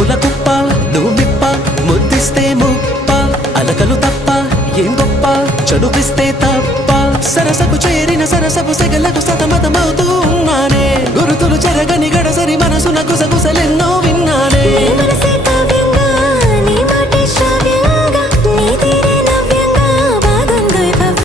వలపుల కుప్ప నువ్వు మిప్ప ముద్దిస్తే ముప్ప అలకలు తప్ప ఏం గొప్ప చనుపిస్తే తప్ప సరసకు చేరిన సరసపు సెగలకు సతమతమవుతూ ఉన్నానే గురుతులు చెరగని గడసరి మనసున గుసగుసలెన్నో విన్నానే